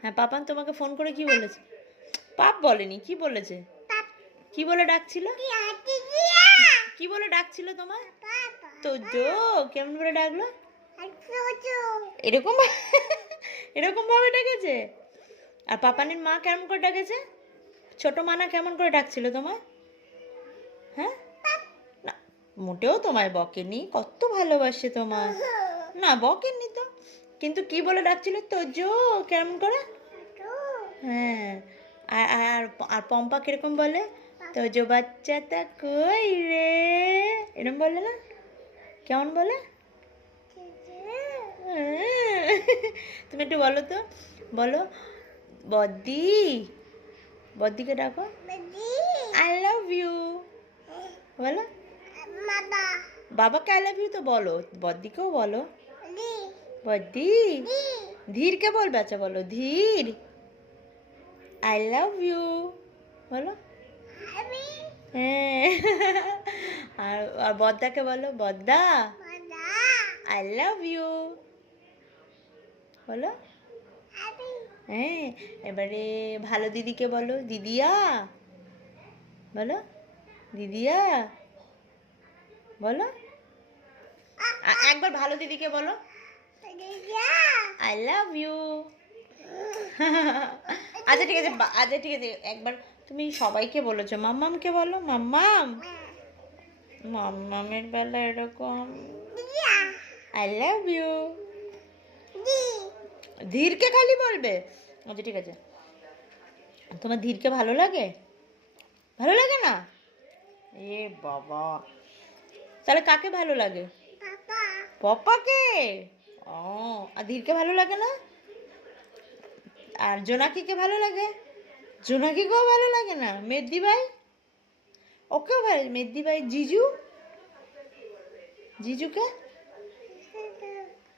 হ্যাঁ, পাপান তোমাকে ফোন করে কি বলেছে? পাপ বলেনি, কি বলেছে? কি বলে ডাকছিল? কি বলে ডাকছিল তোমার? তো জো কেমন করে ডাকলো? এরকম এরকম ভাবে ডেকেছে? আর পাপানের মা কেমন করে ডাকেছে? ছোট মানা কেমন করে ডাকছিল তোমায়? হ্যাঁ, না মোটেও তোমায় বকেনি, কত ভালোবাসে তোমায়। না বকেননি তো, কিন্তু কি বলে ডাকছিল? তো জো কেমন করে? হ্যাঁ, আর আর আর পম্পা কিরকম বলে? তো জো বাচ্চাটা কই রে, এরকম বলে না? কেমন বলে? তুমি একটু বলো তো, বলো বদ্দি, বদ্দিকে ডাকো। আই লাভ ইউ বলো। বাবাকে আই লাভ ইউ তো বলো, বদ্দিকেও বলো। বদ্দি, ধীরকে বলবে, আচ্ছা বলো ধীর আই লাভ ইউ বলো। হ্যাঁ, আর আর বদ্দাকে বলো, বদ্দা আই লাভ ইউ বলো। হ্যাঁ, এবারে ভালো দিদিকে বলো, দিদিয়া বলো, দিদিয়া বলো। একবার ভালো দিদিকে বলো, আই লাভ ইউ। আচ্ছা ঠিক আছে, আচ্ছা ঠিক আছে, একবার তুমি সবাইকে বলেছো, মাম্মামকে বলো, মাম্মাম। মাম্মামের বেলা এরকম আই লাভ ইউ। ধীরকে খালি বলবে? আচ্ছা ঠিক আছে, তোমার ধীরকে ভালো লাগে? ভালো লাগে না? এ বাবা, তাহলে কাকে ভালো লাগে? পাপাকে। ও, আর ধীরকে ভালো লাগে না? আর জোনাকিকে ভালো লাগে? জোনাকিকেও ভালো লাগে না? মেদ্দি ভাই, ওকেও ভালো, মেদ্দি ভাই, জিজু, জিজুকে,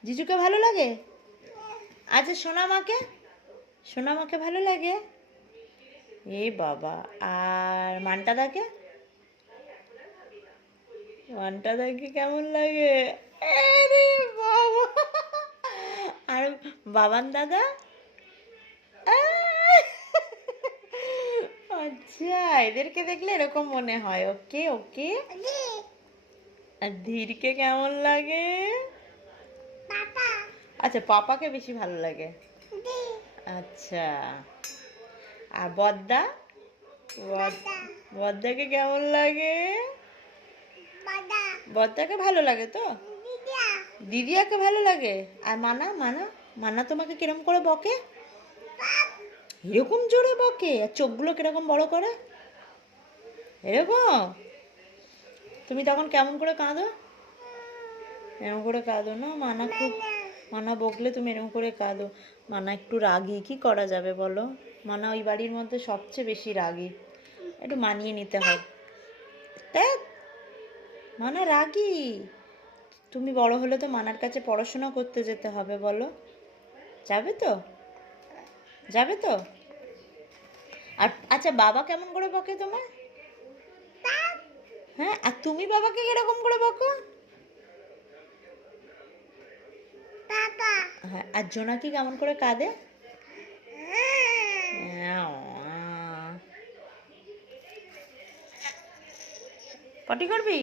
জিজুকে ভালো লাগে? আচ্ছা সোনামাকে, সোনামাকে ভালো লাগে? এ বাবা, আর মান্টাদাকে, মান্টাদাকে কেমন লাগে? আরে বাবা, আর বাবান দাদা? আচ্ছা, এদেরকে দেখলে এরকম মনে হয়, ওকে ওকে। আর ধীরকে কেমন লাগে? আচ্ছা, পাপাকে বেশি ভালো লাগে। আচ্ছা, আর বদ্দা, বদ্দাকে কেমন লাগে? বদ্দাকে ভালো লাগে তো? দিদিয়াকে ভালো লাগে? আর মানা, মানা, মানা তোমাকে কিরম করে বকে? এরকম জোরে বকে, আর চোখগুলো কিরকম বড় করে এরকম? তুমি তখন কেমন করে কাঁদো? এরকম করে কাঁদো না? মানা খুব, মানা বকলে তুমি এরকম করে কাঁদো। মানা একটু রাগী, কি করা যাবে বলো? মানা ওই বাড়ির মধ্যে সবচেয়ে বেশি রাগী, একটু মানিয়ে নিতে হয়। তাই মানা রাগী। তুমি বড় হলে তো মানার কাছে পড়াশোনা করতে যেতে হবে, বলো যাবে তো? যাবে তো? আর আচ্ছা, বাবা কেমন করে বকে তোমার? হ্যাঁ, আর তুমি বাবাকে কিরকম করে বকো? হ্যাঁ, আর জোনাকি কেমন করে কাঁদে? পটি করবি?